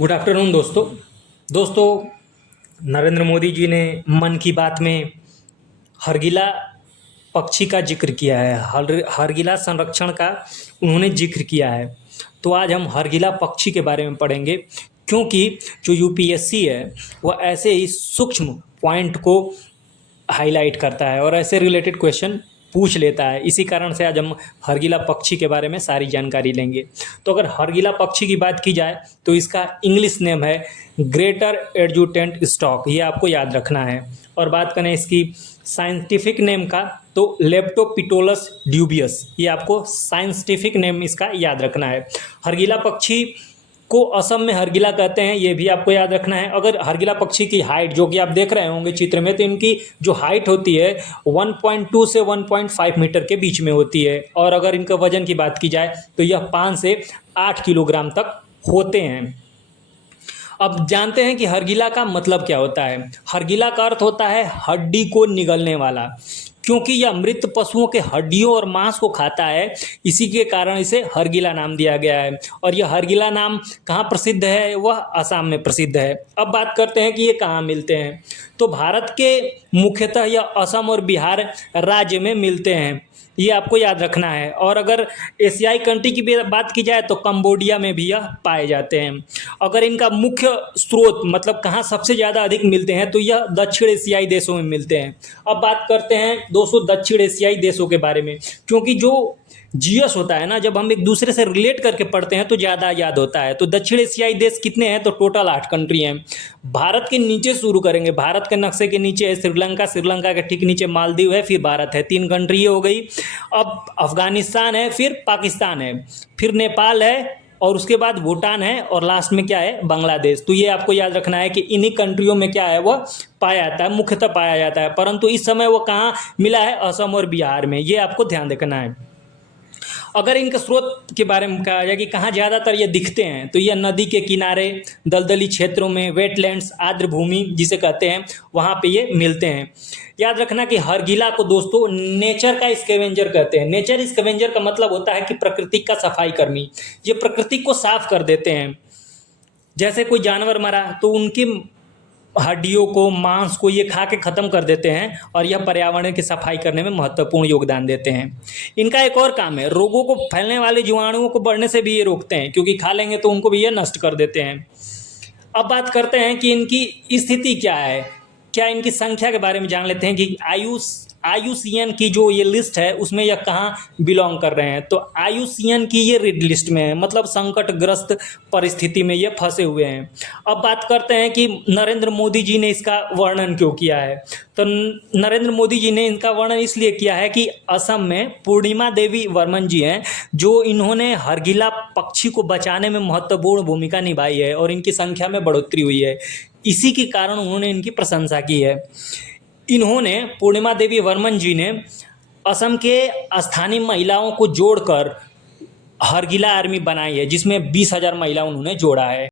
Good afternoon दोस्तों। नरेंद्र मोदी जी ने मन की बात में हरगिला पक्षी का जिक्र किया है। हरगिला संरक्षण का उन्होंने जिक्र किया है। तो आज हम हरगिला पक्षी के बारे में पढ़ेंगे, क्योंकि जो यूपीएससी है वह ऐसे ही सूक्ष्म पॉइंट को हाईलाइट करता है और ऐसे रिलेटेड क्वेश्चन पूछ लेता है। इसी कारण से आज हम हरगिला पक्षी के बारे में सारी जानकारी लेंगे। तो अगर हरगिला पक्षी की बात की जाए तो इसका इंग्लिश नेम है ग्रेटर एडजुटेंट स्टॉक, ये आपको याद रखना है। और बात करें इसकी साइंटिफिक नेम का तो लेप्टोपिटोलस ड्यूबियस, ये आपको साइंटिफिक नेम इसका याद रखना है। हरगिला पक्षी को असम में हरगिला कहते हैं, ये भी आपको याद रखना है। अगर हरगिला पक्षी की हाइट, जो कि आप देख रहे होंगे चित्र में, तो इनकी जो हाइट होती है 1.2 से 1.5 मीटर के बीच में होती है। और अगर इनका वजन की बात की जाए तो यह 5 से 8 किलोग्राम तक होते हैं। अब जानते हैं कि हरगिला का मतलब क्या होता है। हरगिला का अर्थ होता है हड्डी को निगलने वाला, क्योंकि यह मृत पशुओं के हड्डियों और मांस को खाता है, इसी के कारण इसे हरगिला नाम दिया गया है। और यह हरगिला नाम कहाँ प्रसिद्ध है? वह असम में प्रसिद्ध है। अब बात करते हैं कि ये कहाँ मिलते हैं। तो भारत के मुख्यतः यह असम और बिहार राज्य में मिलते हैं, ये आपको याद रखना है। और अगर एशियाई कंट्री की बात की जाए तो कंबोडिया में भी यह पाए जाते हैं। अगर इनका मुख्य स्रोत मतलब कहाँ सबसे ज़्यादा अधिक मिलते हैं तो यह दक्षिण एशियाई देशों में मिलते हैं। अब बात करते हैं दोस्तों दक्षिण एशियाई देशों के बारे में, क्योंकि जो जीएस होता है ना, जब हम एक दूसरे से रिलेट करके पढ़ते हैं तो ज़्यादा याद होता है। तो दक्षिण एशियाई देश कितने हैं? तो टोटल 8 कंट्री हैं। भारत के नीचे शुरू करेंगे, भारत के नक्शे के नीचे है श्रीलंका, श्रीलंका के ठीक नीचे मालदीव है, फिर भारत है। 3 कंट्री हो गई। अब अफगानिस्तान है, फिर पाकिस्तान है, फिर नेपाल है, और उसके बाद भूटान है, और लास्ट में क्या है? बांग्लादेश। तो ये आपको याद रखना है कि इन्हीं कंट्रियों में क्या है, वह पाया जाता है, मुख्यतः पाया जाता है। परंतु इस समय वो कहाँ मिला है? असम और बिहार में। ये आपको ध्यान रखना है। अगर इनके स्रोत के बारे में कहा जाए कि कहाँ ज़्यादातर ये दिखते हैं, तो यह नदी के किनारे, दलदली क्षेत्रों में, वेटलैंड्स, आर्द्र भूमि जिसे कहते हैं, वहाँ पे ये मिलते हैं। याद रखना कि हरगिला को दोस्तों नेचर का स्कैवेंजर कहते हैं। नेचर स्कैवेंजर का मतलब होता है कि प्रकृति का सफाई कर्मी। ये प्रकृति को साफ कर देते हैं। जैसे कोई जानवर मरा तो उनकी हड्डियों को, मांस को ये खा के ख़त्म कर देते हैं, और यह पर्यावरण की सफाई करने में महत्वपूर्ण योगदान देते हैं। इनका एक और काम है, रोगों को फैलने वाले जीवाणुओं को बढ़ने से भी ये रोकते हैं, क्योंकि खा लेंगे तो उनको भी ये नष्ट कर देते हैं। अब बात करते हैं कि इनकी स्थिति क्या है, क्या इनकी संख्या के बारे में जान लेते हैं कि IUCN की जो ये लिस्ट है उसमें यह कहाँ बिलोंग कर रहे हैं। तो IUCN की ये रेड लिस्ट में है, मतलब संकटग्रस्त परिस्थिति में ये फंसे हुए हैं। अब बात करते हैं कि नरेंद्र मोदी जी ने इसका वर्णन क्यों किया है। तो नरेंद्र मोदी जी ने इनका वर्णन इसलिए किया है कि असम में पूर्णिमा देवी वर्मन जी हैं, जो इन्होंने हरगिला पक्षी को बचाने में महत्वपूर्ण भूमिका निभाई है और इनकी संख्या में बढ़ोतरी हुई है। इसी के कारण उन्होंने इनकी प्रशंसा की है। इन्होंने, पूर्णिमा देवी वर्मन जी ने, असम के स्थानीय महिलाओं को जोड़कर हरगिला आर्मी बनाई है, जिसमें 20,000 महिला उन्होंने जोड़ा है।